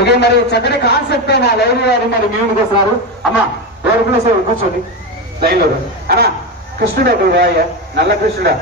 Okay మరి చక్కటి concept మా లైన్ గారు మరి మీ వస్తున్నారు. అమ్మా ఎవరు సార్ కూర్చోండి. లైన్లో అన్నా கிருஷ்ணடா போய் வாய நல்ல கிருஷ்ணடா